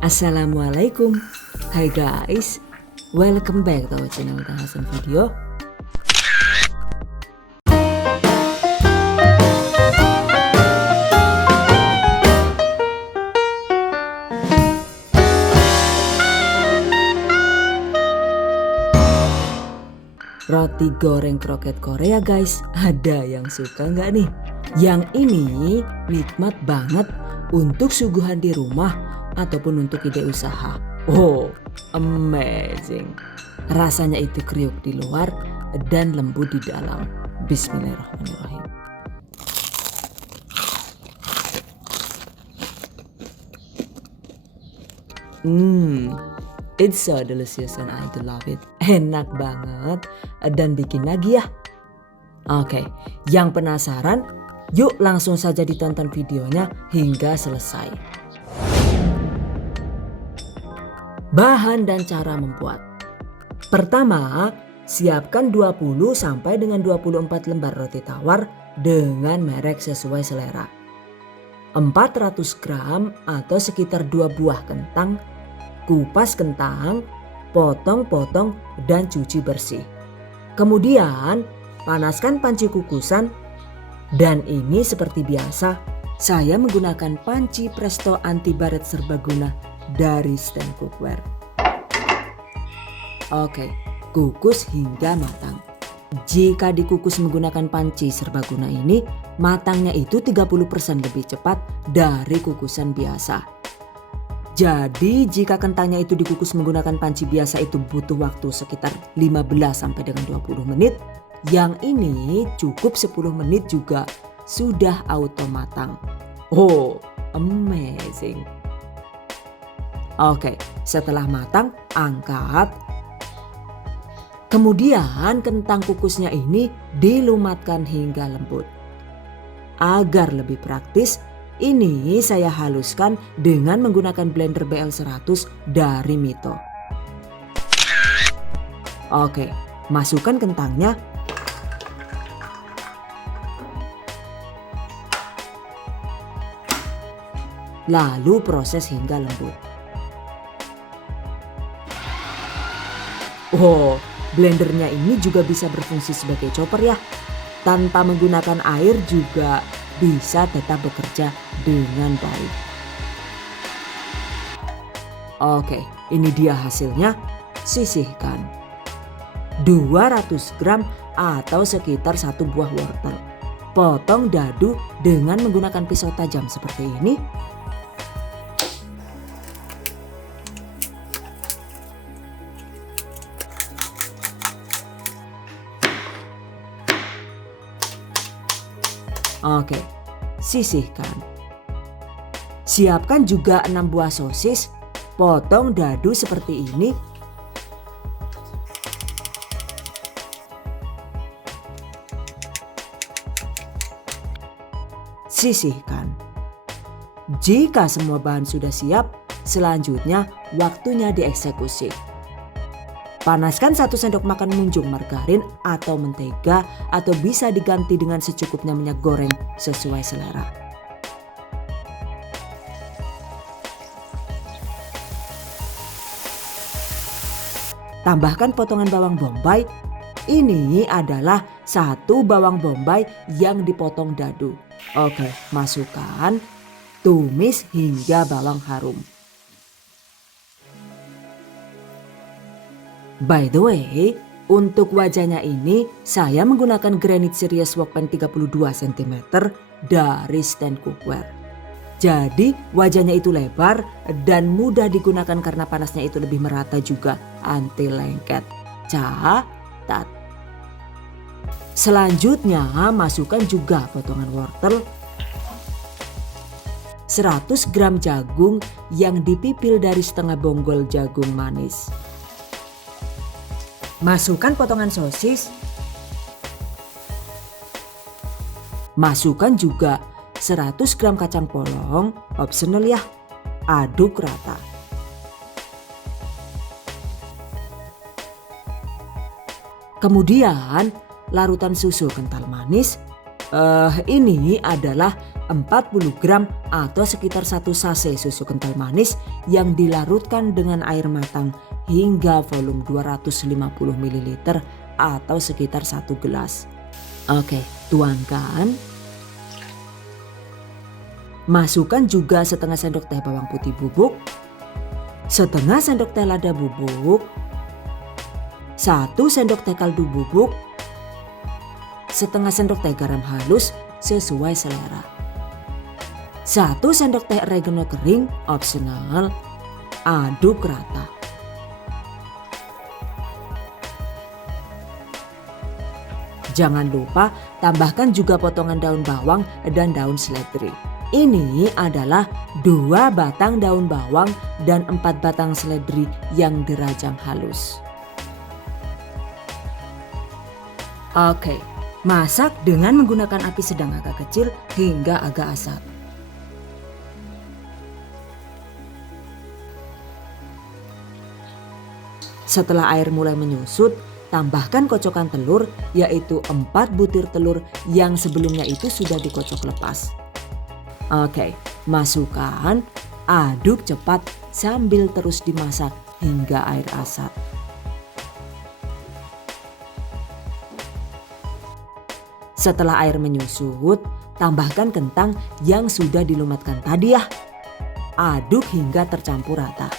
Assalamualaikum. Hai guys, welcome back to our channel Hasan Video. Roti goreng kroket Korea guys, ada yang suka nggak nih? Yang ini nikmat banget untuk suguhan di rumah ataupun untuk ide usaha. Oh, amazing. Rasanya itu kriuk di luar dan lembut di dalam. Bismillahirrahmanirrahim. It's so delicious and I do love it. Enak banget dan bikin lagi ya. Oke, yang penasaran? Yuk langsung saja ditonton videonya hingga selesai. Bahan dan cara membuat. Pertama, siapkan 20 sampai dengan 24 lembar roti tawar dengan merek sesuai selera. 400 gram atau sekitar 2 buah kentang. Kupas kentang, potong-potong dan cuci bersih. Kemudian panaskan panci kukusan dan ini seperti biasa saya menggunakan panci Presto anti baret serbaguna dari Stand Cookware. Oke, kukus hingga matang. Jika dikukus menggunakan panci serbaguna ini, matangnya itu 30% lebih cepat dari kukusan biasa. Jadi jika kentangnya itu dikukus menggunakan panci biasa itu butuh waktu sekitar 15 sampai dengan 20 menit. Yang ini cukup 10 menit juga sudah auto matang. Oh, amazing. Oke, setelah matang angkat. Kemudian kentang kukusnya ini dilumatkan hingga lembut. Agar lebih praktis, ini saya haluskan dengan menggunakan blender BL100 dari Mito. Oke, masukkan kentangnya. Lalu proses hingga lembut. Oh, blendernya ini juga bisa berfungsi sebagai chopper ya. Tanpa menggunakan air juga bisa tetap bekerja dengan baik. Oke, ini dia hasilnya. Sisihkan 200 gram atau sekitar 1 buah wortel. Potong dadu dengan menggunakan pisau tajam seperti ini. Oke, sisihkan. Siapkan juga 6 buah sosis, potong dadu seperti ini. Sisihkan. Jika semua bahan sudah siap, selanjutnya waktunya dieksekusi. Panaskan 1 sendok makan munjung margarin atau mentega atau bisa diganti dengan secukupnya minyak goreng sesuai selera. Tambahkan potongan bawang bombay. Ini adalah 1 bawang bombay yang dipotong dadu. Oke, masukkan, tumis hingga bawang harum. By the way, untuk wajahnya ini saya menggunakan Granite Series Wokpan 32 cm dari Stand Cookware. Jadi wajahnya itu lebar dan mudah digunakan karena panasnya itu lebih merata juga, anti lengket. Catat. Selanjutnya masukkan juga potongan wortel, 100 gram jagung yang dipipil dari setengah bonggol jagung manis. Masukkan potongan sosis. Masukkan juga 100 gram kacang polong, optional ya. Aduk rata. Kemudian larutan susu kental manis, Ini adalah 40 gram atau sekitar 1 sachet susu kental manis yang dilarutkan dengan air matang hingga volume 250 ml atau sekitar 1 gelas. Oke, tuangkan. Masukkan juga setengah sendok teh bawang putih bubuk, setengah sendok teh lada bubuk, 1 sendok teh kaldu bubuk, setengah sendok teh garam halus sesuai selera. 1 sendok teh oregano kering opsional. Aduk rata. Jangan lupa tambahkan juga potongan daun bawang dan daun seledri. Ini adalah 2 batang daun bawang dan 4 batang seledri yang dirajang halus. Oke, masak dengan menggunakan api sedang agak kecil hingga agak asat. Setelah air mulai menyusut, tambahkan kocokan telur, yaitu 4 butir telur yang sebelumnya itu sudah dikocok lepas. Oke, masukkan, aduk cepat sambil terus dimasak hingga air asat. Setelah air menyusut, tambahkan kentang yang sudah dilumatkan tadi ya. Aduk hingga tercampur rata.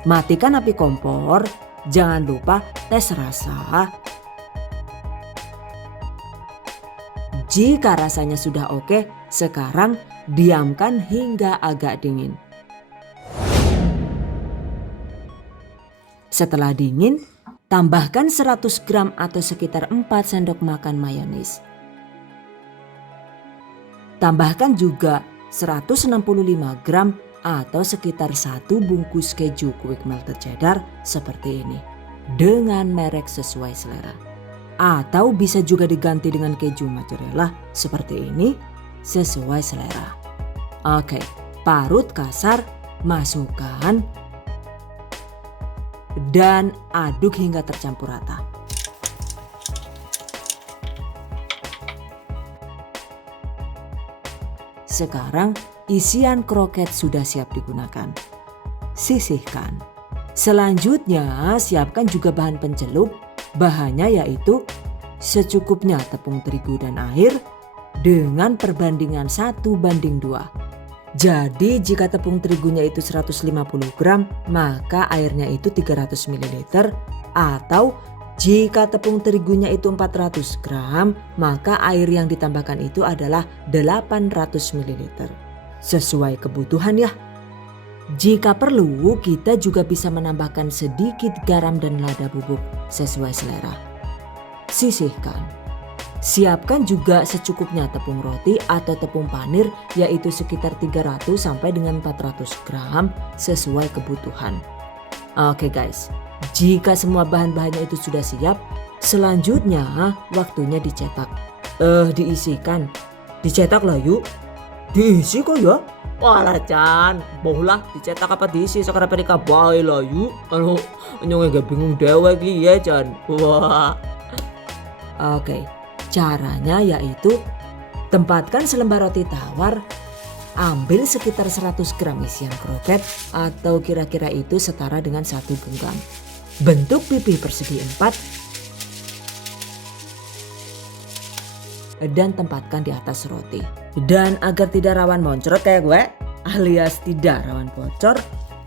Matikan api kompor, jangan lupa tes rasa. Jika rasanya sudah oke, sekarang diamkan hingga agak dingin. Setelah dingin, tambahkan 100 gram atau sekitar 4 sendok makan mayonis. Tambahkan juga 165 gram atau sekitar 1 bungkus keju quick melted cheddar seperti ini dengan merek sesuai selera. Atau bisa juga diganti dengan keju mozzarella seperti ini sesuai selera. Oke, parut kasar, masukkan dan aduk hingga tercampur rata. Sekarang isian kroket sudah siap digunakan. Sisihkan. Selanjutnya siapkan juga bahan pencelup. Bahannya yaitu secukupnya tepung terigu dan air dengan perbandingan 1:2. Jadi jika tepung terigunya itu 150 gram maka airnya itu 300 ml. Atau jika tepung terigunya itu 400 gram maka air yang ditambahkan itu adalah 800 ml. Sesuai kebutuhan ya. Jika perlu kita juga bisa menambahkan sedikit garam dan lada bubuk sesuai selera. Sisihkan. Siapkan juga secukupnya tepung roti atau tepung panir yaitu sekitar 300 sampai dengan 400 gram sesuai kebutuhan. Oke guys, jika semua bahan-bahannya itu sudah siap, selanjutnya waktunya dicetak. Diisikan. Dicetak lah yuk. Diisi kok ya? Walah Chan, bohlah dicetak apa diisi sekarang perika bae lah yuk. Anu nyong gak bingung dewe iki ya Chan. Wah. Oke, caranya yaitu tempatkan selembar roti tawar, ambil sekitar 100 gram isian kroket atau kira-kira itu setara dengan 1 genggam. Bentuk pipih persegi 4 dan tempatkan di atas roti. Dan agar tidak rawan moncrot kayak gue alias tidak rawan bocor,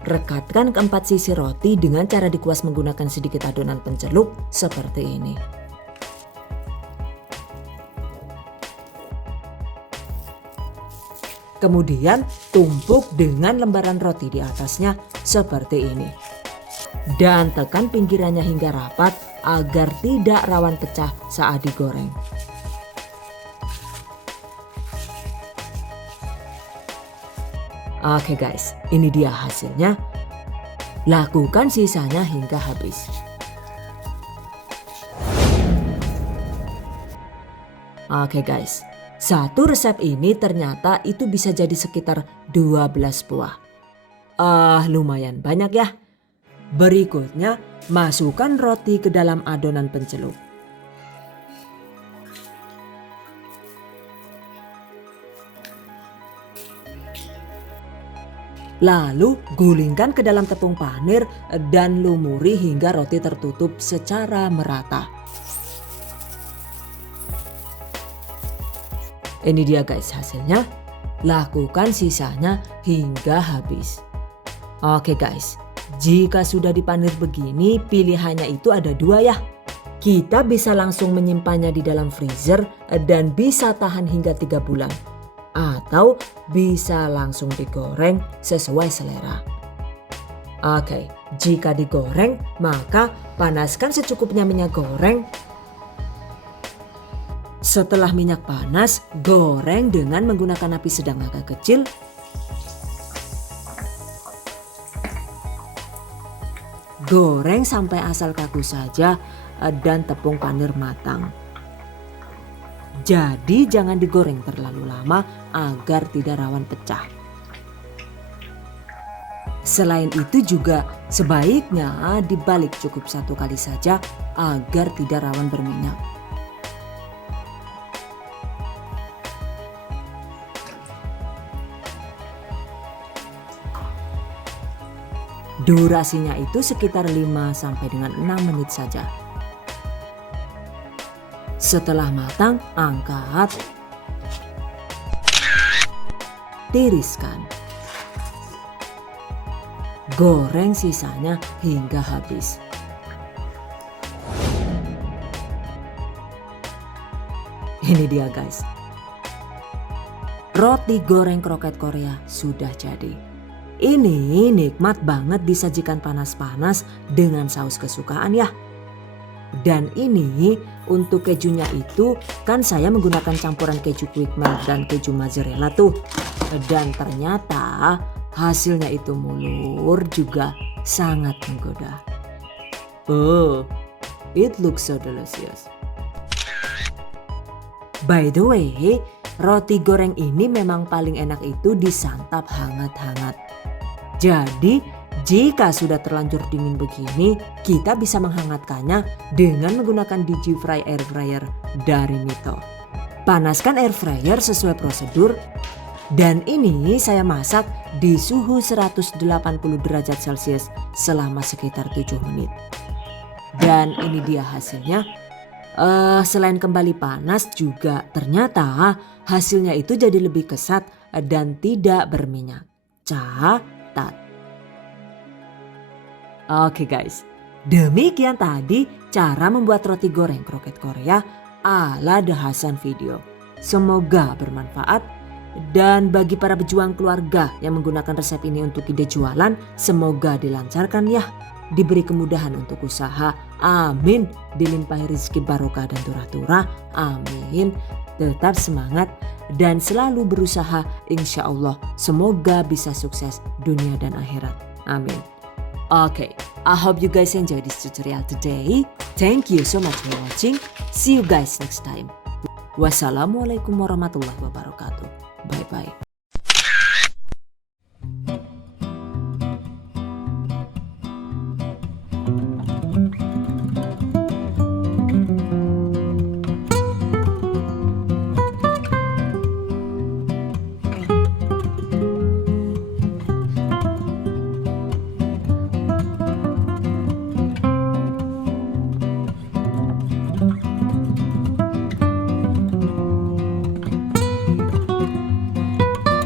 rekatkan keempat sisi roti dengan cara dikuas menggunakan sedikit adonan pencelup seperti ini. Kemudian tumpuk dengan lembaran roti di atasnya seperti ini. Dan tekan pinggirannya hingga rapat agar tidak rawan pecah saat digoreng. Oke guys, ini dia hasilnya. Lakukan sisanya hingga habis. Oke guys, satu resep ini ternyata itu bisa jadi sekitar 12 buah. Lumayan banyak ya. Berikutnya, masukkan roti ke dalam adonan pencelup. Lalu gulingkan ke dalam tepung panir dan lumuri hingga roti tertutup secara merata. Ini dia guys hasilnya. Lakukan sisanya hingga habis. Oke guys, jika sudah dipanir begini pilihannya itu ada dua ya. Kita bisa langsung menyimpannya di dalam freezer dan bisa tahan hingga 3 bulan. Atau bisa langsung digoreng sesuai selera. Oke, jika digoreng maka panaskan secukupnya minyak goreng. Setelah minyak panas, goreng dengan menggunakan api sedang agak kecil. Goreng sampai asal kaku saja dan tepung panir matang. Jadi jangan digoreng terlalu lama agar tidak rawan pecah. Selain itu juga sebaiknya dibalik cukup 1 kali saja agar tidak rawan berminyak. Durasinya itu sekitar 5 sampai dengan 6 menit saja. Setelah matang, angkat, tiriskan. Goreng sisanya hingga habis. Ini dia guys. Roti goreng kroket Korea sudah jadi. Ini nikmat banget disajikan panas-panas dengan saus kesukaan ya. Dan ini untuk kejunya itu kan saya menggunakan campuran keju quick melt dan keju mozzarella tuh. Dan ternyata hasilnya itu mulur juga sangat menggoda. Oh, it looks so delicious. By the way, roti goreng ini memang paling enak itu disantap hangat-hangat. Jadi jika sudah terlanjur dingin begini, kita bisa menghangatkannya dengan menggunakan DigiFry Air Fryer dari Mito. Panaskan air fryer sesuai prosedur. Dan ini saya masak di suhu 180 derajat Celcius selama sekitar 7 menit. Dan ini dia hasilnya. Selain kembali panas juga ternyata hasilnya itu jadi lebih kesat dan tidak berminyak. Catat. Oke guys, demikian tadi cara membuat roti goreng kroket Korea ala The Hasan video. Semoga bermanfaat. Dan bagi para pejuang keluarga yang menggunakan resep ini untuk ide jualan, semoga dilancarkan ya. Diberi kemudahan untuk usaha, amin. Dilimpahi rezeki barokah dan turah-turah, amin. Tetap semangat dan selalu berusaha, insya Allah semoga bisa sukses dunia dan akhirat, amin. Okay, I hope you guys enjoy this tutorial today. Thank you so much for watching. See you guys next time. Wassalamualaikum warahmatullahi wabarakatuh. Bye bye.